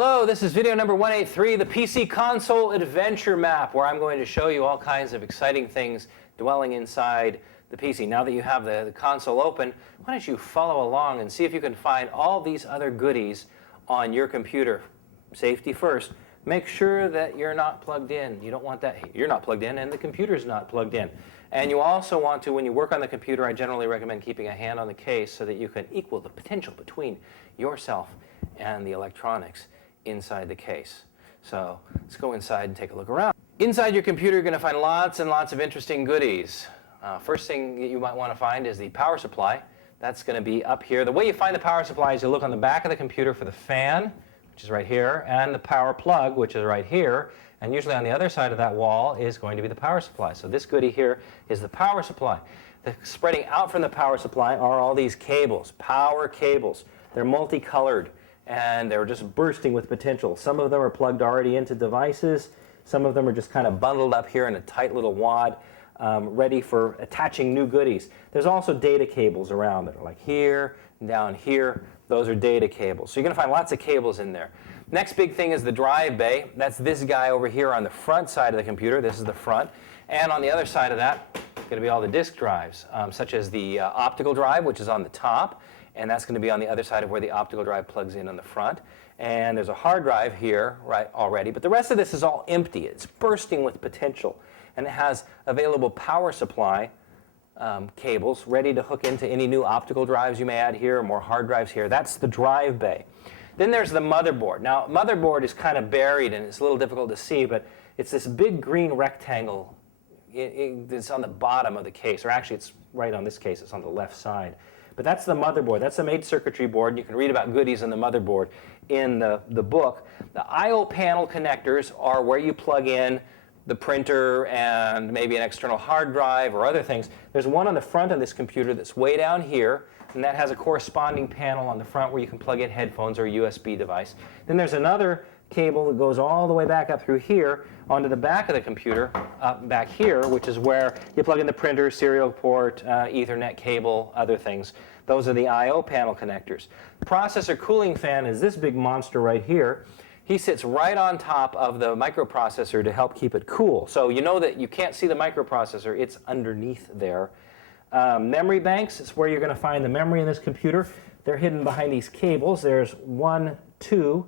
Hello, this is video number 183, the PC Console Adventure Map, where I'm going to show you all kinds of exciting things dwelling inside the PC. Now that you have the console open, why don't you follow along and see if you can find all these other goodies on your computer. Safety first. Make sure that you're not plugged in. You don't want that. You're not plugged in and the computer's not plugged in. And you also want to, when you work on the computer, I generally recommend keeping a hand on the case so that you can equal the potential between yourself and the electronics inside the case. So let's go inside and take a look around. Inside your computer, you're going to find lots and lots of interesting goodies. First thing that you might want to find is the power supply. That's going to be up here. The way you find the power supply is you look on the back of the computer for the fan, which is right here, and the power plug, which is right here. And usually on the other side of that wall is going to be the power supply. So this goodie here is the power supply. Spreading out from the power supply are all these cables, power cables. They're multicolored and they're just bursting with potential. Some of them are plugged already into devices. Some of them are just kind of bundled up here in a tight little wad, ready for attaching new goodies. There's also data cables around that are like here, down here. Those are data cables. So you're going to find lots of cables in there. Next big thing is the drive bay. That's this guy over here on the front side of the computer. This is the front. And on the other side of that, it's going to be all the disk drives, such as the optical drive, which is on the top. And that's going to be on the other side of where the optical drive plugs in on the front. And there's a hard drive here right already. But the rest of this is all empty. It's bursting with potential. And it has available power supply cables ready to hook into any new optical drives you may add here, or more hard drives here. That's the drive bay. Then there's the motherboard. Now, motherboard is kind of buried and it's a little difficult to see, but it's this big green rectangle. It's on the bottom of the case, or actually it's right on this case. It's on the left side. But that's the motherboard. That's the main circuitry board. You can read about goodies in the motherboard in the book. The I/O panel connectors are where you plug in the printer and maybe an external hard drive or other things. There's one on the front of this computer that's way down here, and that has a corresponding panel on the front where you can plug in headphones or a USB device. Then there's another cable that goes all the way back up through here onto the back of the computer, up back here, which is where you plug in the printer, serial port, Ethernet cable, other things. Those are the I/O panel connectors. Processor cooling fan is this big monster right here. He sits right on top of the microprocessor to help keep it cool. So you know that you can't see the microprocessor. It's underneath there. Memory banks is where you're going to find the memory in this computer. They're hidden behind these cables. There's 1, 2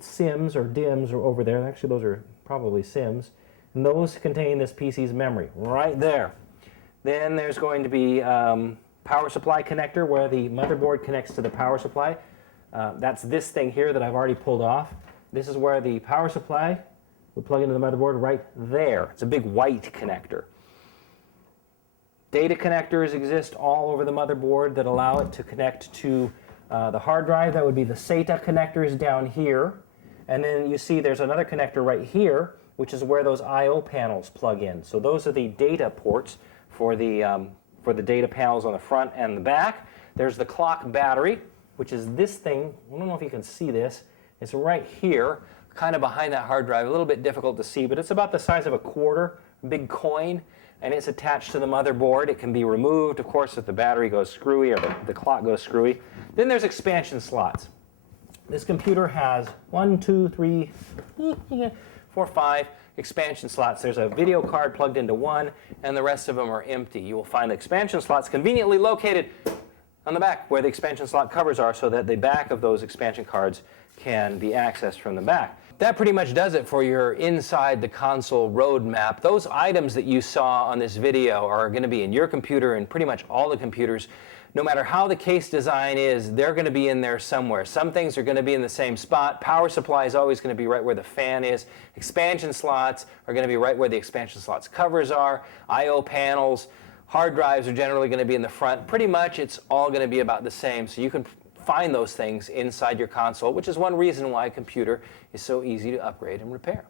SIMs or DIMMs are over there. Actually, those are probably SIMs. And those contain this PC's memory right there. Then there's going to be power supply connector where the motherboard connects to the power supply. That's this thing here that I've already pulled off. This is where the power supply would plug into the motherboard right there. It's a big white connector. Data connectors exist all over the motherboard that allow it to connect to the hard drive. That would be the SATA connectors down here. And then you see there's another connector right here, which is where those I/O panels plug in. So those are the data ports for the data panels on the front and the back. There's the clock battery, which is this thing. I don't know if you can see this. It's right here, kind of behind that hard drive. A little bit difficult to see, but it's about the size of a quarter, a big coin, and it's attached to the motherboard. It can be removed, of course, if the battery goes screwy or the clock goes screwy. Then there's expansion slots. This computer has 1, 2, 3, 4, 5 expansion slots. There's a video card plugged into one, and the rest of them are empty. You will find the expansion slots conveniently located on the back where the expansion slot covers are, so that the back of those expansion cards can be accessed from the back. That pretty much does it for your inside the console roadmap. Those items that you saw on this video are going to be in your computer and pretty much all the computers. No matter how the case design is, they're going to be in there somewhere. Some things are going to be in the same spot. Power supply is always going to be right where the fan is. Expansion slots are going to be right where the expansion slots covers are. I/O panels, hard drives are generally going to be in the front. Pretty much it's all going to be about the same. So you can find those things inside your console, which is one reason why a computer is so easy to upgrade and repair.